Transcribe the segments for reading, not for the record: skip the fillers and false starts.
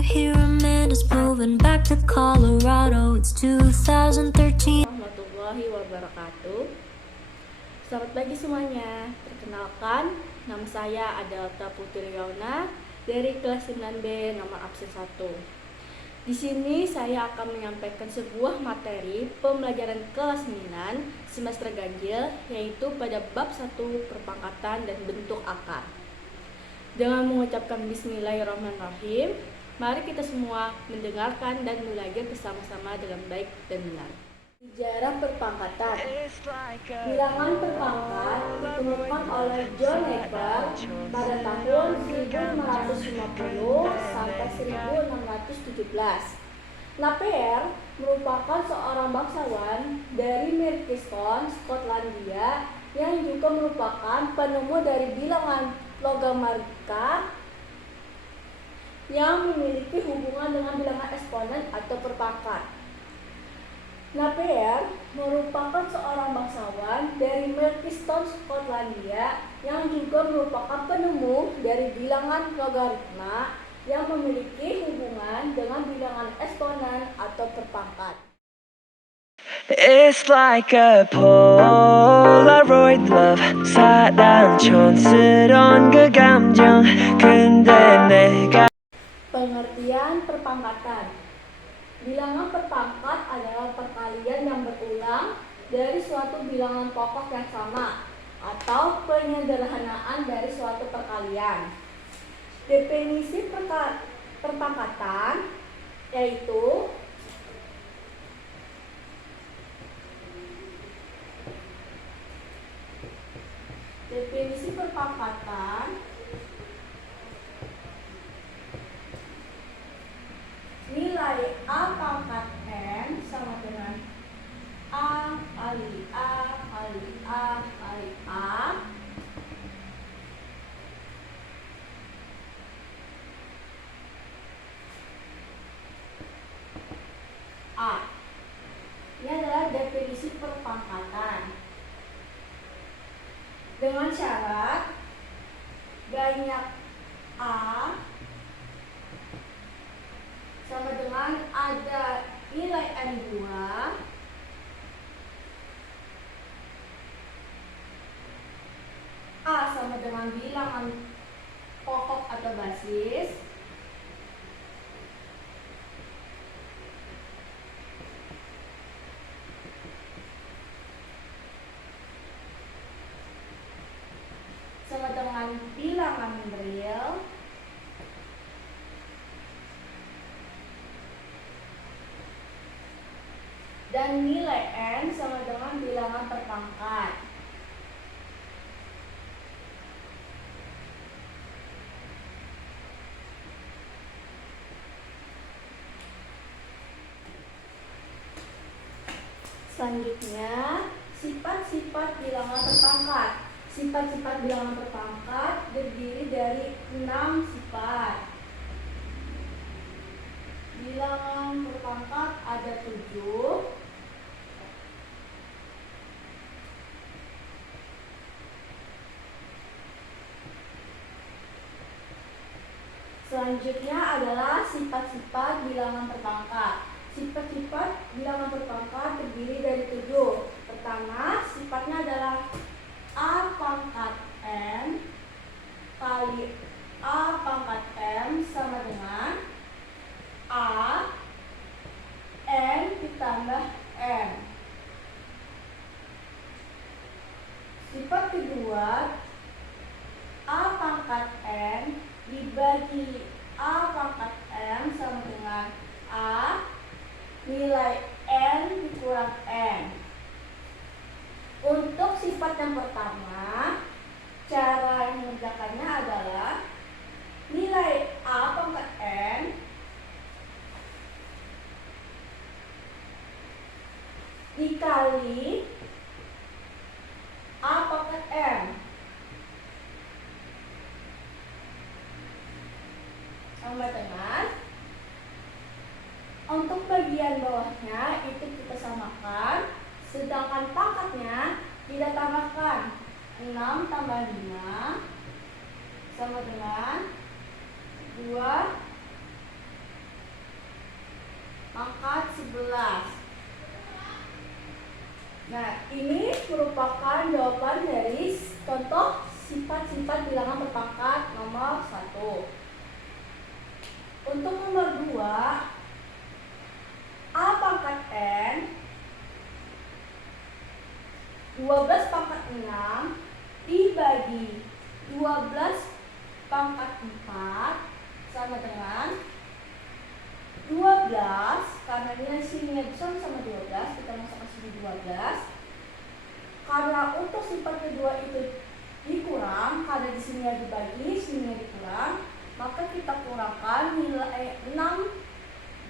you hear a man is moving back to Colorado. It's 2013. Warahmatullahi wabarakatuh. Selamat pagi semuanya. Perkenalkan, nama saya Adelta Putri Yauna dari kelas 9B nomor absen 1. Di sini saya akan menyampaikan sebuah materi pembelajaran kelas 9 semester ganjil, yaitu pada bab 1 perpangkatan dan bentuk akar. Dengan mengucapkan bismillahirrahmanirrahim, mari kita semua mendengarkan dan belajar bersama-sama dengan baik dan benar. Sejarah perpangkatan. Bilangan perpangkat ditemukan oleh John Napier pada tahun 1550 sampai 1617. Napier merupakan seorang bangsawan dari Merkiston, Skotlandia, yang juga merupakan penemu dari bilangan logaritma yang memiliki hubungan dengan bilangan eksponen atau perpangkat. Napier merupakan seorang bangsawan dari Merkiston, Skotlandia, yang juga merupakan penemu dari bilangan logaritma yang memiliki hubungan dengan bilangan eksponen atau perpangkat. It's like a Polaroid love 사랑 촌스러운 그 감정 근데 내가 Pengertian perpangkatan. Bilangan perpangkat adalah perkalian yang berulang dari suatu bilangan pokok yang sama atau penyederhanaan dari suatu perkalian. Definisi perpangkatan yaitu nilai A pangkat N sama dengan A kali A kali A kali A A. Ini adalah definisi perpangkatan. Dengan syarat banyak A sama dengan ada nilai N2 A sama dengan bilangan pokok atau basis, sama dengan bilangan real, dan nilai N sama dengan bilangan perpangkat. Selanjutnya, sifat-sifat bilangan perpangkat. Sifat-sifat bilangan perpangkat terdiri dari 6 sifat. Bilangan perpangkat ada 7. Selanjutnya adalah sifat-sifat bilangan perpangkat. Sifat-sifat bilangan perpangkat terdiri dari 7. Pertama, sifatnya adalah A pangkat N kali A pangkat M sama dengan A N ditambah M. Sifat kedua, A pangkat N dibagi A pangkat M sama dengan A nilai N dikurang N. Untuk sifat yang pertama, cara mengerjakannya adalah nilai A pangkat N dikali A pangkat M sama dengan, untuk bagian bawahnya itu kita samakan, sedangkan pangkatnya kita tambahkan 6 tambah 5 sama dengan 2 pangkat 11. Nah, ini merupakan jawaban dari contoh sifat-sifat bilangan berpangkat nomor 1. Untuk nomor 2, A pangkat N 12 pangkat 6 dibagi 12 pangkat 4 sama dengan 12, karena nilai sininya besar sama 12, kita masukkan sini 12. Karena untuk sifat kedua itu dikurang, karena di sini dibagi, sini dikurang, maka kita kurangkan nilai 6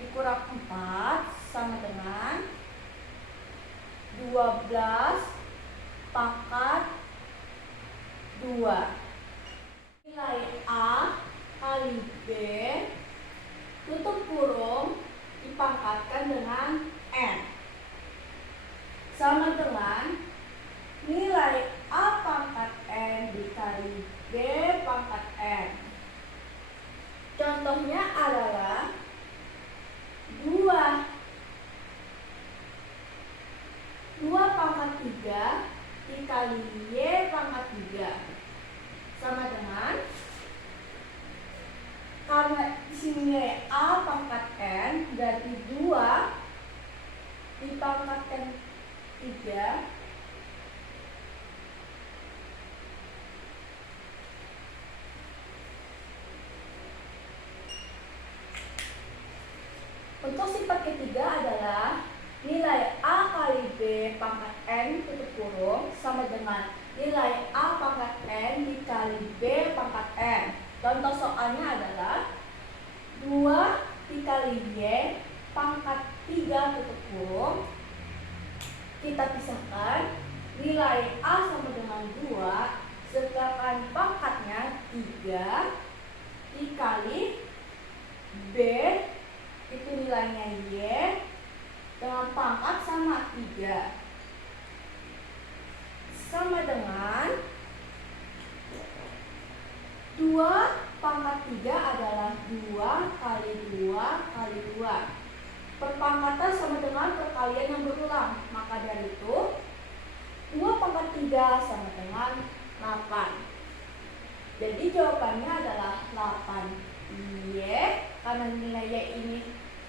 dikurang 4 sama dengan 12 pangkat 2. Nilai A kali B tutup kurung dipangkatkan dengan N sama dengan nilai A pangkat N dikali B pangkat N. Contohnya adalah 2 pangkat 3 dikali Y pangkat 3 sama dengan, karena di sini A pangkat N berarti 2 dipangkatkan 3 untuk sifat ketiga adalah nilai A kali B pangkat N tutup kurung sama dengan nilai A pangkat N dikali B pangkat N. Contoh soalnya adalah 2 dikali Y pangkat 3 tutup kurung. Kita pisahkan, nilai A sama dengan 2, sedangkan pangkatnya 3 dikali B itu nilainya Y dengan pangkat sama 3 sama dengan 2 pangkat 3 adalah 2 kali 2 kali 2. Perpangkatan sama dengan perkalian yang berulang. Maka dari itu 2 pangkat 3 sama dengan 8. Jadi jawabannya adalah 8Y, karena nilai Y ini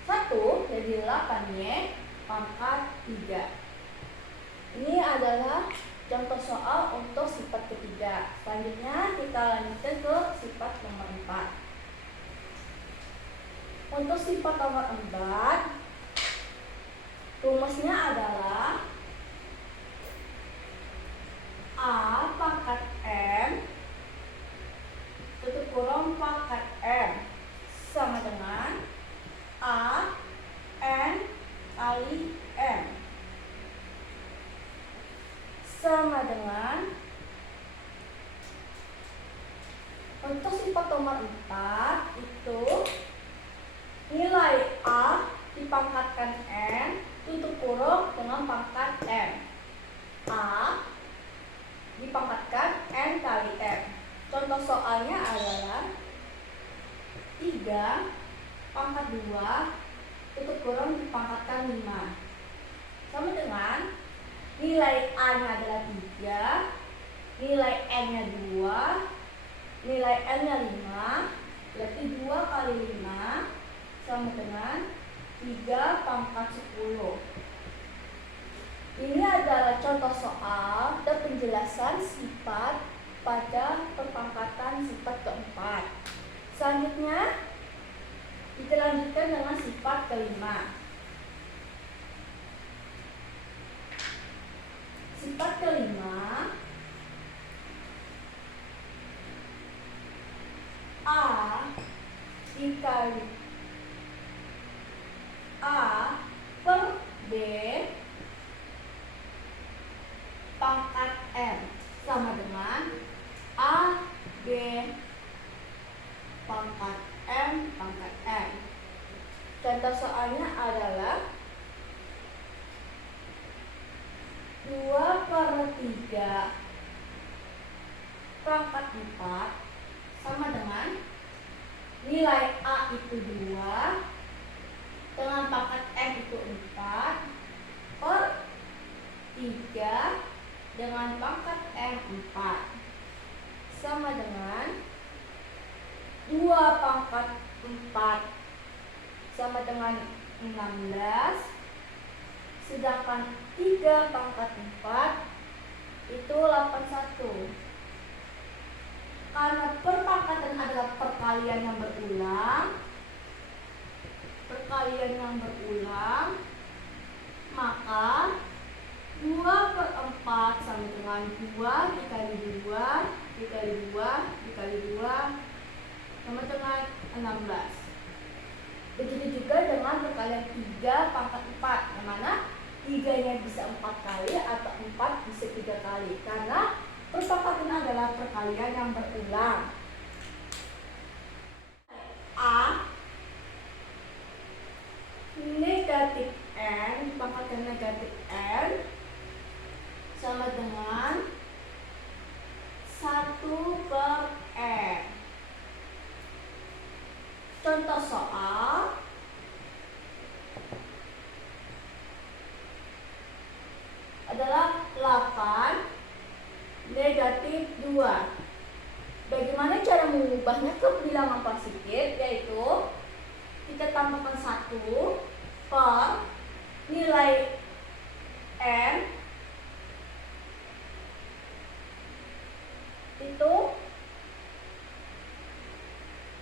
1, jadi 8Y pangkat 3. Ini adalah contoh soal untuk sifat ketiga. Selanjutnya kita lanjutkan ke sifat nomor 4. Untuk sifat nomor 4, rumusnya adalah A pangkat M tutup kurung pangkat M sama dengan A N kali M sama dengan, untuk sifat nomor 4 itu nilai A dipangkatkan N tutup kurung dengan pangkat M. A dipangkatkan N kali M. Contoh soalnya adalah 3 pangkat 2 tutup kurung dipangkatkan 5 sama dengan nilai A-nya adalah 3, nilai N-nya 2, nilai N-nya 5, berarti 2 kali 5 sama dengan 3 pangkat 10. Ini adalah contoh soal dan penjelasan sifat pada perpangkatan sifat keempat. Selanjutnya kita lanjutkan dengan sifat kelima. Sifat kelima, A dikali A per B pangkat M sama dengan A B pangkat M pangkat M. Contoh soalnya adalah 2/3 pangkat 4 sama dengan nilai A itu 2 dengan pangkat 4 sama dengan 16, sedangkan 3 pangkat 4 itu 81. Karena perpangkatan adalah perkalian yang berulang, maka 2/4 sama dengan 2 dikali 2 dikali 2 dikali 2 sama dengan 16. Begitu juga dengan perkalian 3 pangkat 4, yang mana 3-nya bisa 4 kali atau 4 bisa 3 kali, karena perpangkatan adalah perkalian yang berulang. A negatif N dipangkatkan negatif N sama dengan 1/N. Contoh soal adalah 8 negatif 2. Bagaimana cara mengubahnya ke bilangan positif? Yaitu kita tambahkan 1 per nilai N itu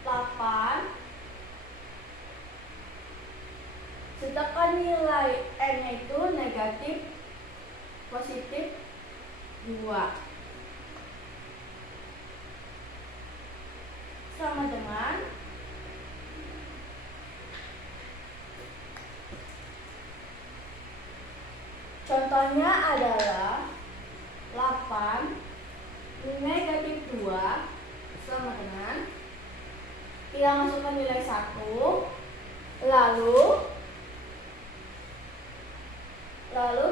8, sedangkan nilai N-nya itu negatif positif 2, sama dengan contohnya adalah 8 negatif 2 sama dengan kita masukkan nilai 1, lalu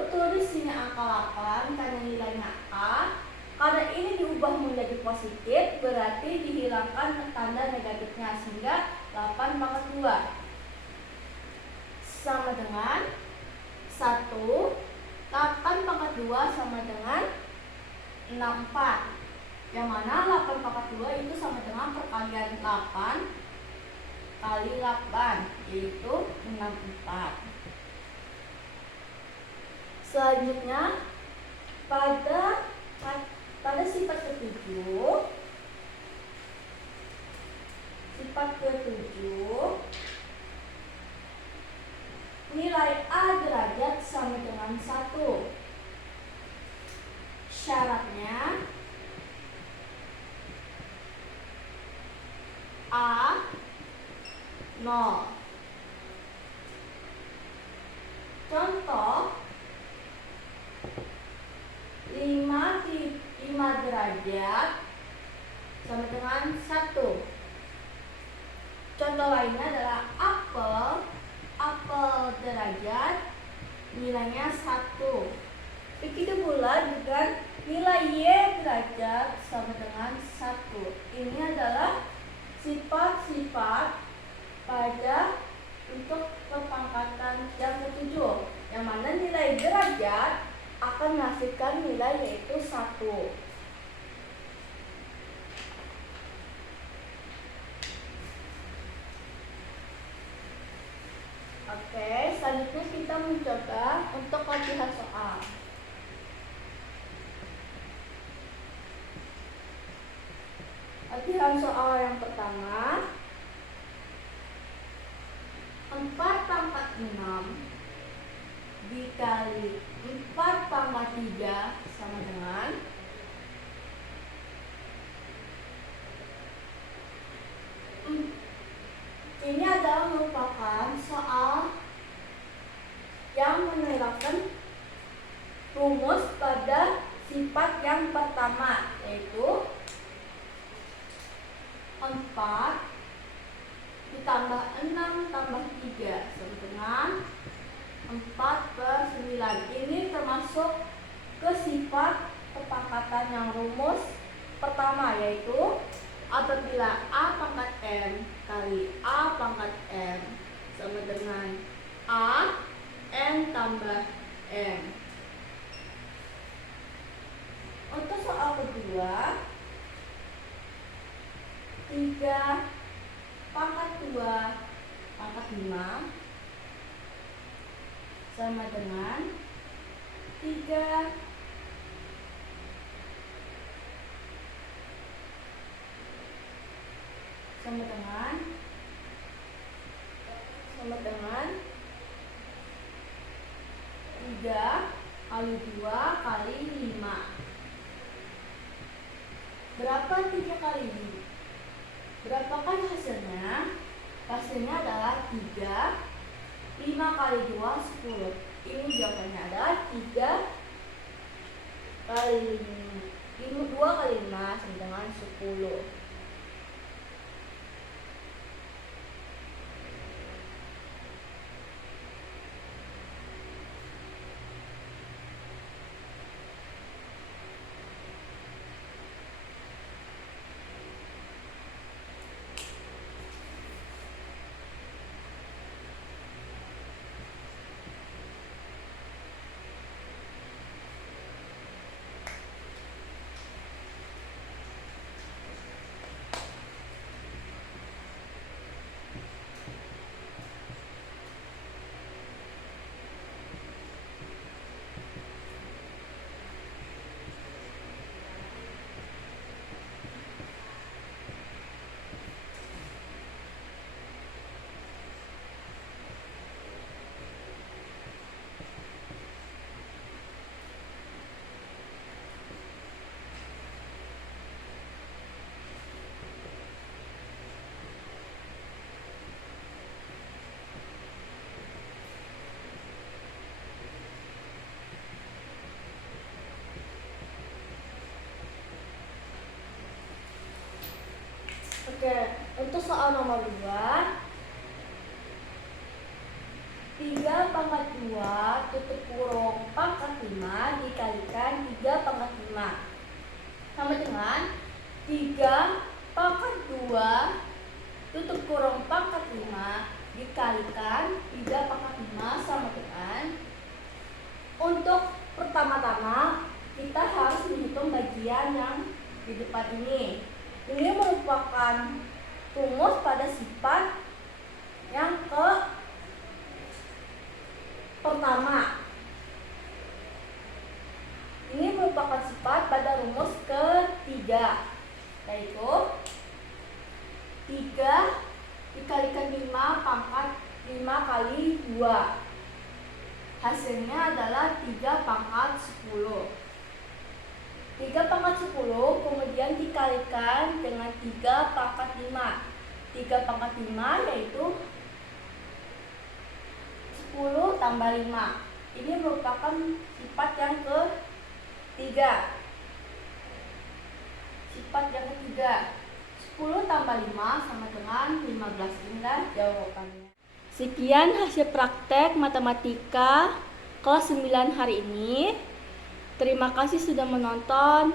tulis sini angka 8 karena nilainya A. Karena ini diubah menjadi positif, berarti dihilangkan tanda negatifnya, sehingga 8 pangkat 2 sama dengan 1. 8 pangkat 2 sama dengan 64, yang mana 8 pangkat 2 itu sama dengan perkalian 8 kali 8, yaitu 64. Selanjutnya pada sifat ke-7 nilai A derajat sama dengan 1. Syaratnya A 0. Contoh 5 derajat sama dengan 1. Contoh lainnya adalah apel derajat nilainya 1. Begitu pula dengan nilai Y derajat sama dengan 1. Ini adalah sifat-sifat pada untuk perpangkatan yang ke-7, yang mana nilai derajat akan menghasilkan nilai yaitu 1. Oke, selanjutnya kita mencoba untuk latihan soal. Latihan soal yang pertama, 4 pangkat 6 dikali 4 pangkat 3 sama dengan ini adalah merupakan soal yang menerapkan rumus pada sifat yang pertama, yaitu 4 ditambah 6 tambah 3 sama dengan 4/9. Ini termasuk ke sifat kepangkatan yang rumus pertama, yaitu apabila A pangkat M kali A pangkat M sama dengan A N tambah M. Untuk soal kedua, 3 pangkat 2 2 pangkat 5 sama dengan 3 sama dengan 3 kali 2 kali 5. Berapa 3 kali 2? Berapakah hasilnya? Hasilnya adalah 3. 5 kali 2, 10. Ini jawabannya adalah 3 kali 5. 2 kali 5 sama dengan 10. Oke, untuk soal nomor 2, 3 pangkat 2 tutup kurung pangkat 5 dikalikan 3 pangkat 5 sama dengan 3 pangkat 2 tutup kurung pangkat 5 dikalikan 3 pangkat 5 sama dengan, untuk pertama-tama kita harus menghitung bagian yang di depan ini. Ini merupakan rumus pada sifat yang pertama. Ini merupakan sifat pada rumus ketiga, yaitu 3 dikalikan 5 pangkat 5 kali 2. Hasilnya adalah 3 pangkat 10. 3 pangkat 10 kemudian dikalikan dengan 3 pangkat 5. 3 pangkat 5 yaitu 10 tambah 5. Ini merupakan sifat yang ketiga. Sifat yang ketiga. 10 tambah 5 sama dengan 15. Inilah jawabannya. Sekian hasil praktek matematika kelas 9 hari ini. Terima kasih sudah menonton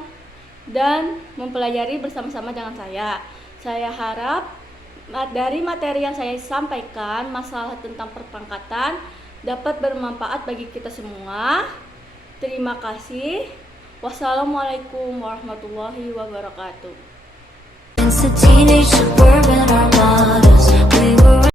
dan mempelajari bersama-sama dengan saya. Saya harap dari materi yang saya sampaikan, masalah tentang perpangkatan dapat bermanfaat bagi kita semua. Terima kasih. Wassalamualaikum warahmatullahi wabarakatuh. Since a teenage suburban armadas, we were